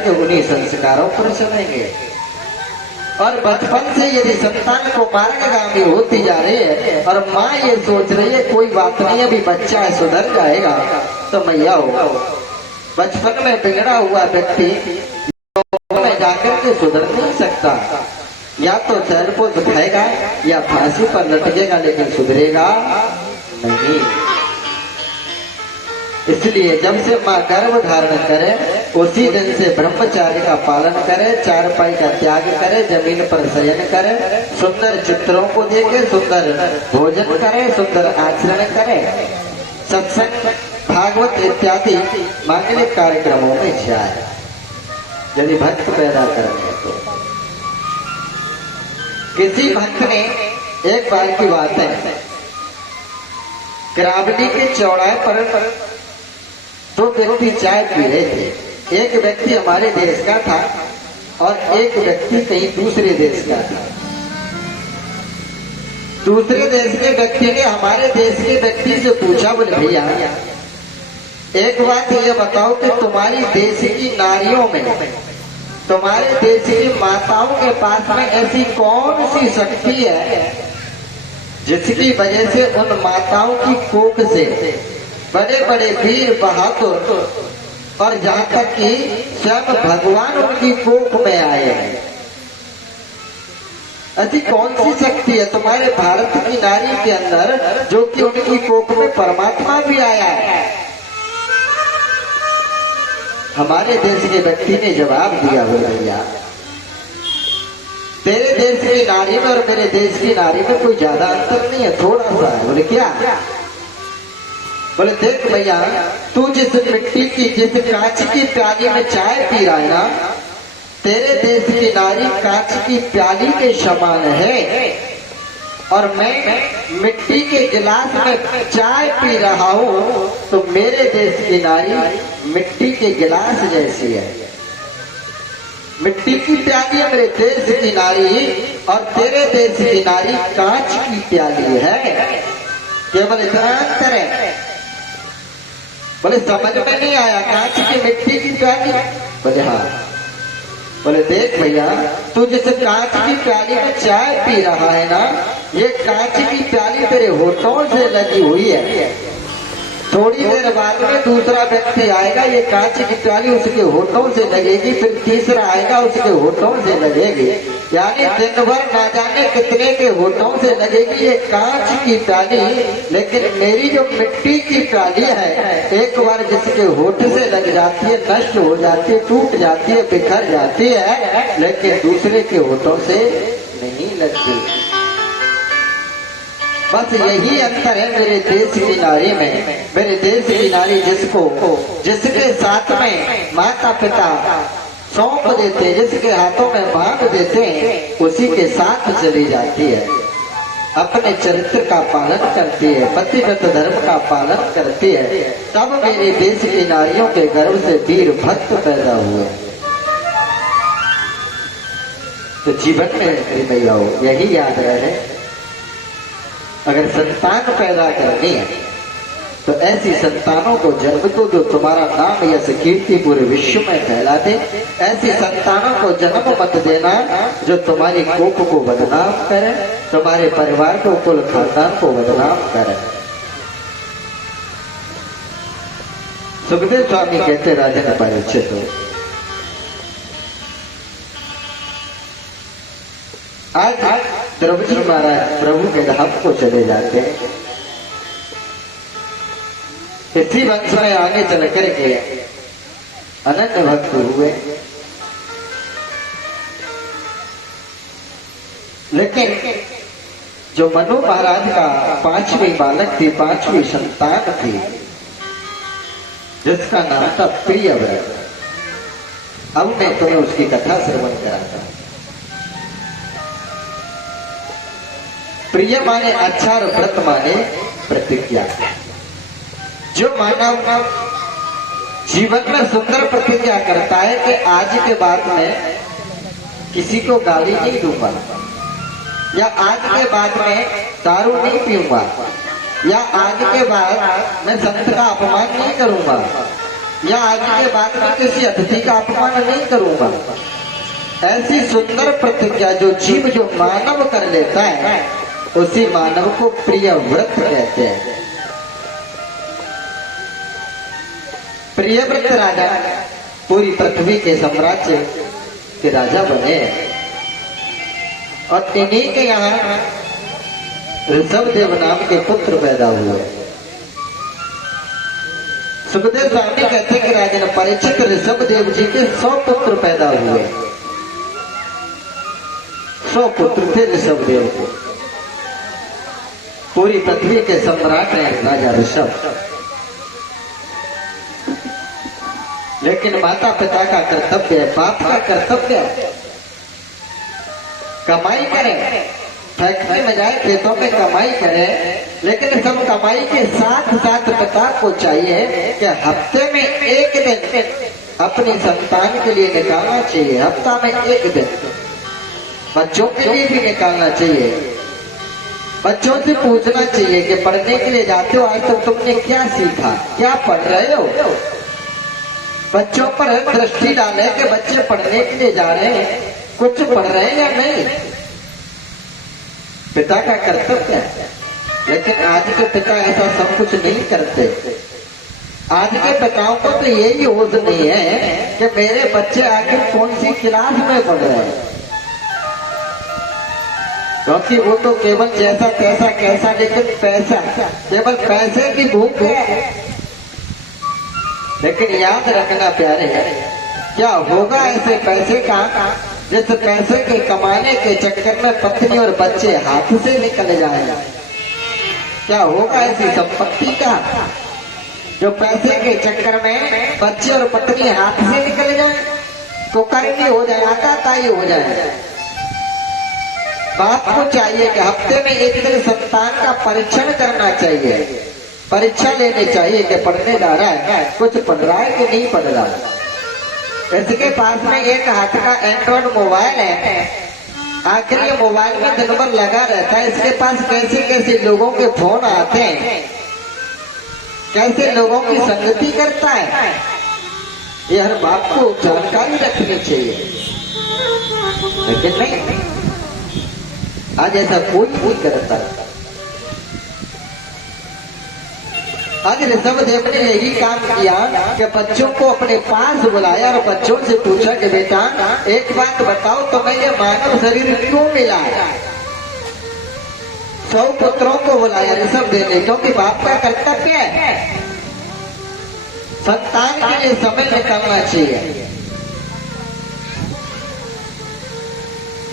करके उन्हीं संस्कारों पर चलेंगे। और बचपन से यदि संतान को मार्गगामी होती जा रही है और माँ ये सोच रही है कोई बात नहीं अभी बच्चा है सुधर जाएगा, तो मैया हो बचपन में बिगड़ा हुआ व्यक्ति में जाकर के सुधर नहीं सकता, या तो चैन को दिखाएगा या फांसी पर लटकेगा, लेकिन सुधरेगा नहीं। इसलिए जब से माँ गर्भ धारण करे उसी दिन से ब्रह्मचार्य का पालन करे, चारपाई का त्याग करे, जमीन पर शयन करे, सुंदर चित्रों को देखे, सुंदर भोजन करे, सुंदर आचरण करे, सत्संग भागवत इत्यादि मांगलिक कार्यक्रमों में जाए यदि भक्त पैदा करने तो। किसी भक्त ने एक बार की बात है, करावली के चौराहे पर दो व्यक्ति चाय पी रहे थे। एक व्यक्ति हमारे देश का था और एक व्यक्ति कहीं दूसरे देश का था। दूसरे देश के व्यक्ति ने हमारे देश के व्यक्ति से पूछा, बोले भैया एक बात ये बताओ कि तुम्हारी देश की नारियों में, तुम्हारे देश की माताओं के पास में ऐसी कौन सी शक्ति है जिसकी वजह से उन माताओं की कोख से बड़े बड़े वीर बहादुर और जहाँ तक कि स्वयं भगवान उनकी कोख में आए हैं, ऐसी कौन सी शक्ति है तुम्हारे भारत की नारी के अंदर जो कि उनकी कोख में परमात्मा भी आया है? हमारे देश के व्यक्ति ने जवाब दिया, बोला भैया तेरे देश की नारी में और मेरे देश की नारी में कोई ज्यादा अंतर नहीं है, थोड़ा सा है। बोले क्या? बोले देख भैया तू जिस मिट्टी की जिस कांच की प्याली में चाय पी रहा है ना, तेरे देश की नारी कांच की प्याली के समान है और मैं मिट्टी के गिलास में चाय पी रहा हूँ, तो मेरे देश की नारी मिट्टी के गिलास जैसी है। मिट्टी की प्याली है मेरे देश की नारी और तेरे देश की नारी कांच की प्याली है, केवल इतना अंतर है। बोले समझ में नहीं आया, कांच की मिट्टी की प्याली? बोले हाँ। बोले देख भैया तू जैसे कांच की प्याली में चाय पी रहा है ना, ये कांच की प्याली तेरे होठों से लगी हुई है, थोड़ी देर बाद में दूसरा व्यक्ति आएगा, ये कांच की प्याली उसके होठों से लगेगी, फिर तीसरा आएगा उसके होठों से लगेगी, यानी दिन भर ना जाने कितने के होठों से लगेगी ये कांच की प्याली। लेकिन मेरी जो मिट्टी की प्याली है एक बार जिसके होठ से लग जाती है, नष्ट हो जाती है, टूट जाती है, बिखर जाती है, लेकिन दूसरे के होठों से नहीं लगती। बस यही अंतर है मेरे देश की नारी में। मेरे देश की नारी जिसके साथ में माता पिता सौंप देते, जिसके हाथों में बांध देते हैं, उसी के साथ चली जाती है, अपने चरित्र का पालन करती है, पतिव्रत धर्म का पालन करती है। तब मेरे देश की नारियों के गर्भ से वीर भक्त पैदा हुए। तो जीवन में भैया यही याद रहे, अगर संतान पैदा करनी है तो ऐसी संतानों को जन्म दो जो तुम्हारा नाम यश कीर्ति पूरे विश्व में फैला दे। ऐसी संतानों को जन्म मत देना जो तुम्हारी कोख को बदनाम करे, तुम्हारे परिवार को, कुल खानदान को बदनाम करे। सुखदेव स्वामी कहते राजन परीक्षित हो, आज द्रौपदी महाराज प्रभु के धाम को चले जाते हैं। इसी वंश में आगे चल करके अनन्य भक्त हुए, लेकिन जो मनु महाराज का पांचवी बालक थी, पांचवी संतान थी, जिसका नाम था प्रियव्रत। अब मैं तुम्हें उसकी कथा श्रवण कराता हूं। प्रिय माने अच्छा और व्रत माने प्रतिज्ञा। जो मानव जीवन में सुंदर प्रतिज्ञा करता है कि आज के बाद में किसी को गाली नहीं दूंगा, या आज के बाद में दारू नहीं पीऊंगा, या आज के बाद मैं संत का अपमान नहीं करूंगा, या आज के बाद में किसी अतिथि का अपमान नहीं करूंगा। ऐसी सुंदर प्रतिज्ञा जो जीव जो मानव कर लेता है उसी मानव को प्रिय व्रत कहते हैं। प्रिय व्रत राजा पूरी पृथ्वी के साम्राज्य के राजा बने और इन्हीं के यहाँ ऋषभदेव नाम के पुत्र पैदा हुए। सुखदेव स्वामी कहते हैं कि राजन परीक्षित ऋषभदेव जी के 100 पुत्र पैदा हुए। 100 पुत्र थे ऋषभदेव को। पूरी पृथ्वी के सम्राट हैं राजा ऋषभ। लेकिन माता पिता का कर्तव्य है, बाप का कर्तव्य है कमाई करें, फैक्ट्री में जाए, खेतों में कमाई करें, लेकिन सब कमाई के साथ साथ पिता को चाहिए कि हफ्ते में एक दिन अपनी संतान के लिए निकालना चाहिए। हफ्ता में एक दिन बच्चों के लिए भी निकालना चाहिए। बच्चों से पूछना चाहिए कि पढ़ने के लिए जाते हो, आज तक तुमने क्या सीखा, क्या पढ़ रहे हो। बच्चों पर दृष्टि डालें कि बच्चे पढ़ने के लिए जा रहे हैं, कुछ पढ़ रहे हैं या नहीं। पिता का कर्तव्य है। लेकिन आज के पिता ऐसा सब कुछ नहीं करते। आज के पिताओं को तो यही होश नहीं है कि मेरे बच्चे आखिर कौन सी क्लास में पढ़ रहे हैं, क्योंकि वो तो केवल जैसा तैसा कैसा, लेकिन पैसा, केवल पैसे की भूख है। लेकिन याद रखना प्यारे, क्या होगा ऐसे पैसे का जिस पैसे के कमाने के चक्कर में पत्नी और बच्चे हाथ से निकल जाएगा। क्या होगा ऐसी संपत्ति का जो पैसे के चक्कर में बच्चे और पत्नी हाथ से निकल जाए, कुकर्मी हो जाए, आताताई हो जाए। बाप को चाहिए कि हफ्ते में एक दिन संतान का परीक्षण करना चाहिए, परीक्षा लेनी चाहिए कि पढ़ने जा रहा है, कुछ पढ़ रहा है कि नहीं पढ़ रहा है। इसके पास में एक हाथ का एंड्रॉइड मोबाइल है, आखिर ये मोबाइल में दिन भर लगा रहता है। इसके पास कैसे कैसे लोगों के फोन आते हैं, कैसे लोगों की संगति करता है, ये हर बाप को जानकारी रखनी चाहिए। लेकिन नहीं, आज ऐसा कोई नहीं करता। आज ऋषभदेव ने यही काम किया कि बच्चों को अपने पास बुलाया और बच्चों से पूछा कि बेटा एक बात बताओ, तुम्हें ये मानव शरीर क्यों मिला है। 100 पुत्रों को बुलाया ऋषभदेव ने, क्योंकि बाप का कर्तव्य है संतान के लिए समय निकालना चाहिए।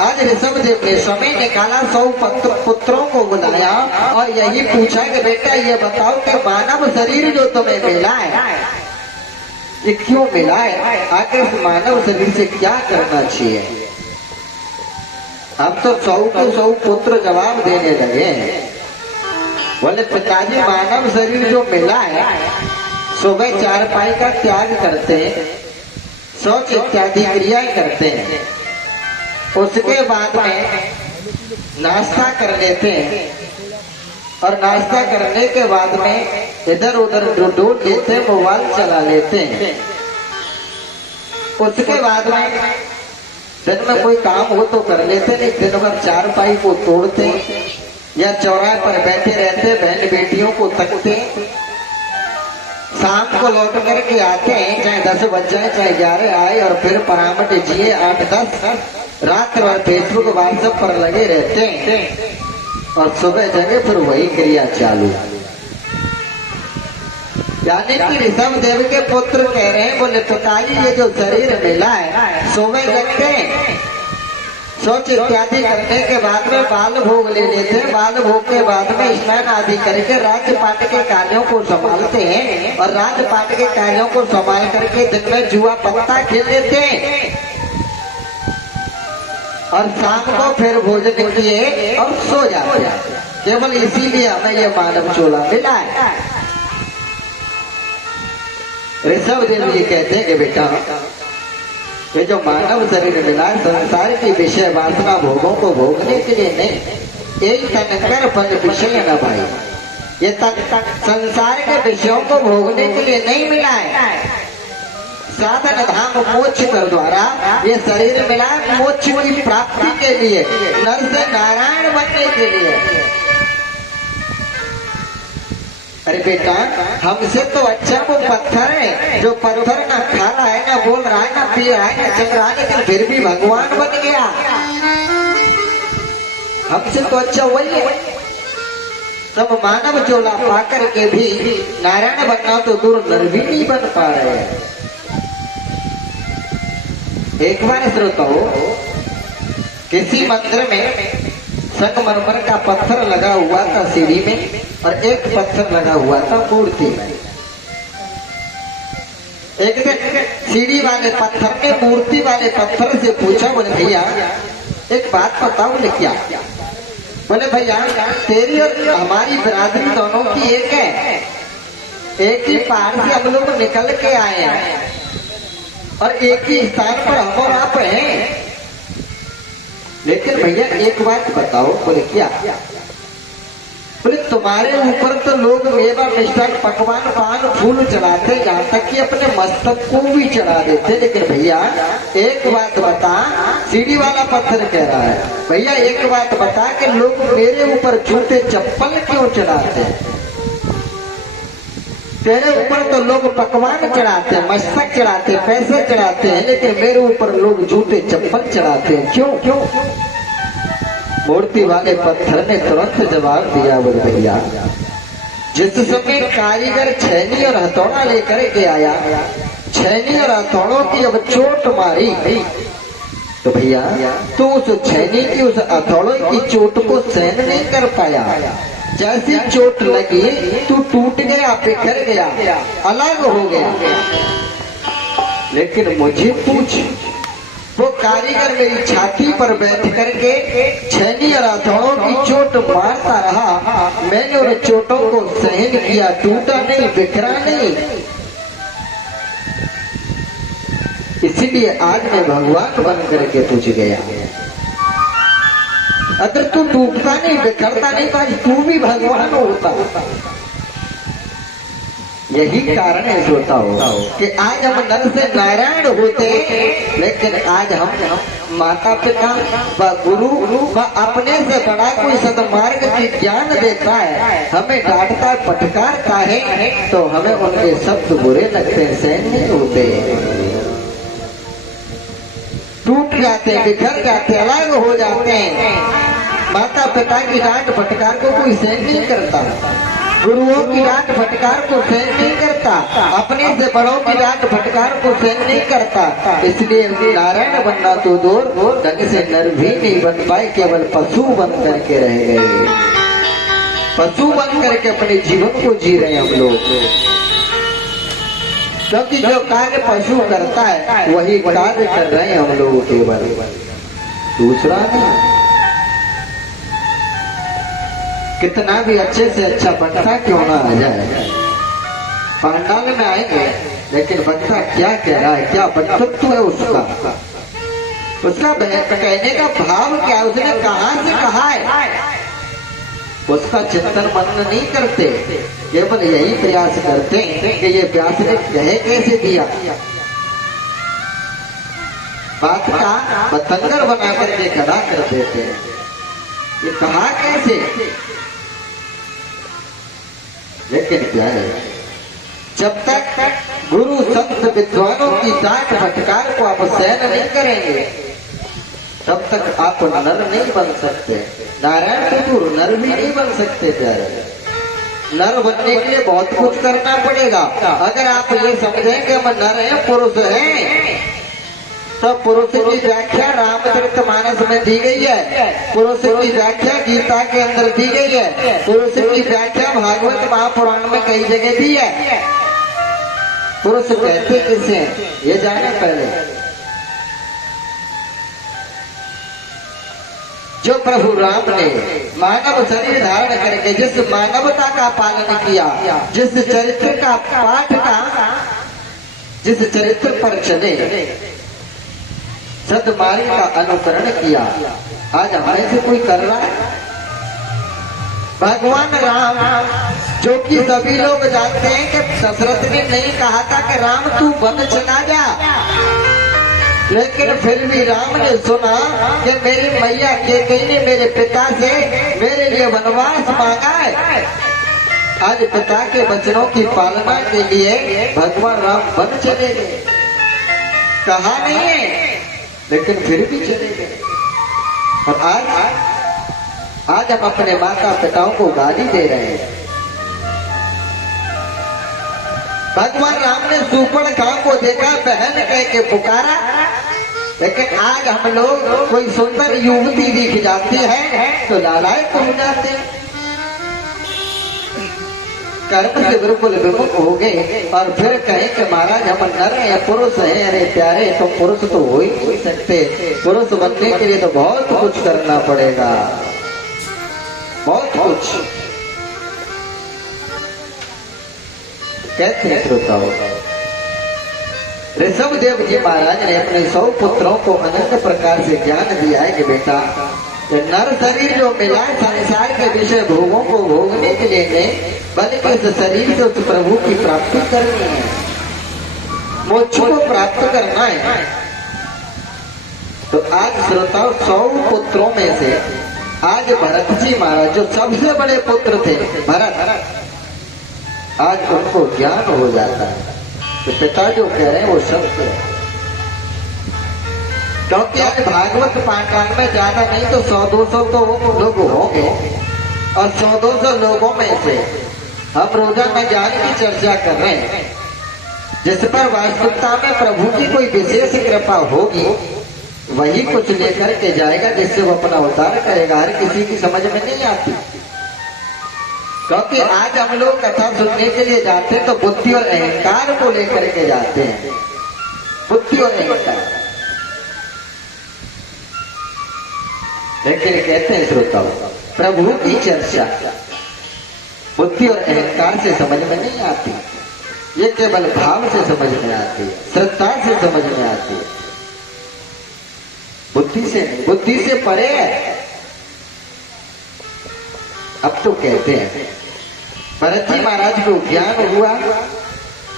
आज ऋषभदेव ने समय निकाला, 100 पुत्रों को बुलाया और यही पूछा कि बेटा ये बताओ कि मानव शरीर जो तुम्हें मिला है ये क्यों मिला है, आखिर इस मानव शरीर से क्या करना चाहिए। अब तो 100 के 100 पुत्र जवाब देने लगे। बोले पिताजी मानव शरीर जो मिला है, सुबह चारपाई का त्याग करते हैं, शौच इत्यादि क्रियाएं करते हैं, उसके बाद में नाश्ता कर लेते हैं और नाश्ता करने के बाद में इधर उधर ढूंढ लेते हैं, मोबाइल चला लेते हैं। उसके बाद में दिन में कोई काम हो तो कर लेते, नहीं दिन भर चारपाई को तोड़ते या चौराहे पर बैठे रहते, बहन बेटियों को तकते। शाम को लौट करके आते हैं, चाहे 10 बज जाए चाहे 11 आए, और फिर परामट जिए 8-10, रात भर फेसबुक व्हाट्सएप पर लगे रहते हैं और सुबह जगह फिर वही क्रिया चालू। यानी कि ऋषभदेव के पुत्र कह रहे हैं, बोले पिताजी ये जो शरीर मिला है, सुबह जगते हैं, शौच इत्यादि करने के बाद में बाल भोग ले लेते हैं, बाल भोग के बाद में स्नान आदि करके राजपाट के कार्यों को संभालते हैं और राजपाट के कार्यों को संभाल करके दिन में जुआ पत्ता खेल लेते हैं और शाम को फिर भोजन किए और सो जाते हैं। केवल इसीलिए हमें ये मानव चोला मिला है। ऋषभदेव जी कहते हैं कि बेटा ये जो मानव शरीर मिला है, संसार की विषय वासना भोगों को भोगने के लिए नहीं, एक तनकर फल विषय न भाई, ये तक संसार के विषयों को भोगने के लिए नहीं मिला है। साधन धाम मोक्ष कर द्वारा ये शरीर मिला मोक्ष की प्राप्ति के लिए, नर से नारायण बनने के लिए। अरे बेटा, हमसे तो अच्छा वो पत्थर है जो पत्थर ना खा रहा है, ना बोल रहा है, ना पी रहा है, ना चल रहा है, लेकिन फिर भी भगवान बन गया। हमसे तो अच्छा वही है। सब मानव चोला पाकर के भी नारायण बनना तो दूर, नर भी नहीं बन पा रहे हैं। एक बार श्रोताओ, किसी मंदिर में संगमरमर का पत्थर लगा हुआ था सीढ़ी में, और एक पत्थर लगा हुआ था मूर्ति में। एक दिन सीढ़ी वाले पत्थर ने मूर्ति वाले पत्थर से पूछा, बोले भैया एक बात बताओ। बोले क्या? बोले भैया तेरी और हमारी बिरादरी दोनों की एक है, एक ही पहाड़ से हम लोग निकल के आए हैं और एक ही स्थान पर हम और आप हैं, लेकिन भैया एक बात बताओ। बोले क्या? बोले तुम्हारे ऊपर तो लोग मेवा मिष्ठान पकवान पान फूल चढ़ाते, यहाँ तक कि अपने मस्तक को भी चढ़ा देते, लेकिन भैया एक बात बता। सीढ़ी वाला पत्थर कह रहा है, भैया एक बात बता कि लोग मेरे ऊपर जूते चप्पल क्यों चढ़ाते हैं? तेरे ऊपर तो लोग पकवान चढ़ाते हैं, मस्तक चढ़ाते हैं, पैसे चढ़ाते हैं, लेकिन मेरे ऊपर लोग जूते चप्पल चढ़ाते हैं, क्यों? क्यों? मूर्ति वाले पत्थर ने तुरंत जवाब दिया, बोले भैया जिस समय कारीगर छैनी और हथौड़ा लेकर के आया, छैनी और हथौड़ों की अब चोट मारी, तो भैया तू उस छैनी की उस हथौड़ों की चोट को सहन नहीं कर पाया। जैसी चोट लगी तू टूट गया, बिखर गया, अलग हो गया। लेकिन मुझे पूछ, वो कारीगर मेरी छाती पर बैठ करके छैनी और हथौड़ों की चोट मारता रहा, मैंने उन चोटों को सहन किया, टूटा नहीं, बिखरा नहीं। इसीलिए आज मैं भगवान बन करके पूछ गया। अगर तू टूटता नहीं, बिखरता नहीं, तो आज तू भी भगवान होता। यही कारण है होता हो कि आज हम नर से नारायण होते, लेकिन आज हम माता पिता व गुरु व अपने से बड़ा कोई सदमार्ग की ज्ञान देता है, हमें डांटता फटकारता है, तो हमें उनके शब्द बुरे लगते हैं, सहन नहीं होते, टूट जाते, बिखर जाते, अलग हो जाते हैं। माता पिता की डांट फटकार को कोई सहन नहीं करता, गुरुओं की डांट फटकार को सहन नहीं करता, अपने से बड़ों की डांट फटकार को सहन नहीं करता। इसलिए नारायण बनना तो दूर, ढंग से नर भी नहीं बन पाए, केवल पशु बन करके रह गए। पशु बन करके अपने जीवन को जी रहे हम लोग, क्योंकि जो कार्य पशु करता है वही कार्य कर रहे हैं हम लोग, केवल दूसरा नहीं। कितना भी अच्छे से अच्छा बंटा क्यों ना आ जाए, पंडाल में आएंगे, लेकिन बंटा क्या कह रहा है, क्या बंधुत्व है उसका कहने का भाव क्या, उसने कहाँ से कहा है, उसका चिंतन मनन नहीं करते, केवल यही प्रयास करते हैं कि ये व्यास ने कहे कैसे दिया। बात का बतंगर बना करके खड़ा कर देते हैं, ये कहा कैसे। लेकिन क्या है, जब तक गुरु संत विद्वानों की डांट फटकार को आप सहन नहीं करेंगे, तब तक आप नर नहीं बन सकते। नारायण से दूर नर भी नहीं बन सकते। प्यारे, नर बनने के लिए बहुत कुछ करना पड़ेगा। अगर आप ये समझें कि हम नर हैं, पुरुष हैं, तो पुरुष की व्याख्या रामचरितमानस में दी गई है, पुरुष की व्याख्या गीता के अंदर दी गई है, पुरुष की व्याख्या भागवत महापुराण में कई जगह दी है। पुरुष कहते किसे हैं ये जाने पहले। जो प्रभु राम ने मानव शरीर धारण करके जिस मानवता का पालन किया, जिस चरित्र का पाठ का, जिस चरित्र पर चले, सदमार्ग का अनुकरण किया, आज हमें से कोई कर रहा है। भगवान राम जो कि सभी लोग जानते हैं कि दशरथ ने नहीं कहा था कि राम तू वन चला जा, लेकिन फिर भी राम ने सुना कि मेरी मैया कैकेयी ने मेरे पिता से मेरे लिए वनवास मांगा है। आज पिता के वचनों की पालना के लिए भगवान राम वन चले गए, कहा नहीं है लेकिन फिर भी चले गए। और आज हम अपने माता पिताओं को गाली दे रहे हैं। भगवान राम ने सूर्पणखा को देखा, बहन कह के पुकारा, लेकिन आज हम लोग कोई सुंदर युवती दिख जाती है तो लालायित हो जाते हैं, कर्म से बिल्कुल विमुख हो गए और फिर कहें कि महाराज हम नर या पुरुष हैं। अरे प्यारे, तो पुरुष तो हो ही नहीं सकते, पुरुष बनने के लिए तो बहुत कुछ करना पड़ेगा, बहुत कुछ। कहते हैं श्रोताओ, ऋषभ देव जी महाराज ने अपने 100 पुत्रों को अनंत प्रकार से ज्ञान दिया है कि बेटा, नर शरीर जो मिला संसार के विषय भोगों को भोगने के लिए नहीं, बल्कि इस शरीर से उस प्रभु की प्राप्ति करनी है, मोक्ष को प्राप्त करना है। तो आज श्रोताओं 100 पुत्रों में से आज भरत जी महाराज जो सबसे बड़े पुत्र थे भरत, आज उनको ज्ञान हो जाता है तो पिता जो कह रहे हैं वो सत्य है। क्योंकि आज भागवत पाठशाला में ज्यादा नहीं तो 100-200 तो लोग होंगे, और 100-200 लोगों में से हम रोजाना ज्ञान की चर्चा कर रहे हैं, जिस पर वास्तविकता में प्रभु की कोई विशेष कृपा होगी, वही कुछ लेकर के जाएगा जिससे वो अपना उद्धार करेगा। हर किसी की समझ में नहीं आती, क्योंकि आज हम लोग कथा सुनने के लिए जाते हैं तो बुद्धि और अहंकार को लेकर के जाते हैं, बुद्धि और अहंकार। लेकिन कहते हैं श्रोताओं, प्रभु की चर्चा बुद्धि और अहंकार से समझ में नहीं आती, ये केवल भाव से समझ में आती है, श्रद्धा से समझ में आती है, बुद्धि से नहीं, बुद्धि से परे है। अब तो कहते हैं भरत जी महाराज को ज्ञान हुआ,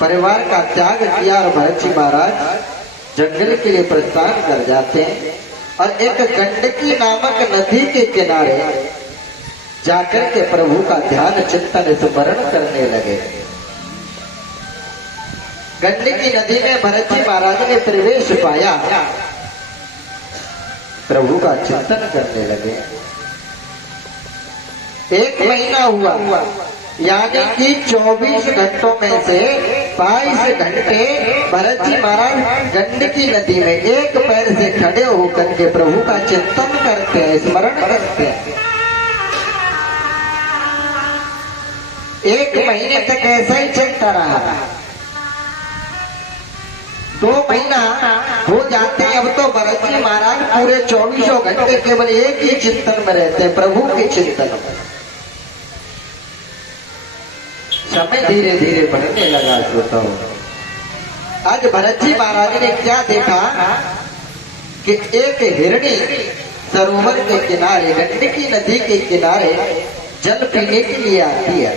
परिवार का त्याग किया और भरत जी महाराज जंगल के लिए प्रस्थान कर जाते हैं और एक गंडकी नामक नदी के किनारे जाकर के प्रभु का ध्यान चिंतन स्मरण करने लगे। गंडकी नदी में भरत जी महाराज ने प्रवेश पाया, प्रभु का चिंतन करने लगे। 1 महीना हुआ, यानी कि 24 घंटों में से 22 घंटे भरत जी महाराज गंडकी नदी में एक पैर से खड़े होकर के प्रभु का चिंतन करते हैं, स्मरण करते हैं। 1 महीने तक ऐसा ही चलता रहा। 2 महीना हो जाते हैं, अब तो भरत जी महाराज पूरे 24 घंटे केवल एक ही चिंतन में रहते हैं, प्रभु के चिंतन में। समय धीरे धीरे बढ़ने लगा। श्रोताओं, आज भरत जी महाराज ने क्या देखा कि एक हिरणी सरोवर के किनारे, गंडकी नदी के किनारे जल पीने के लिए आती है।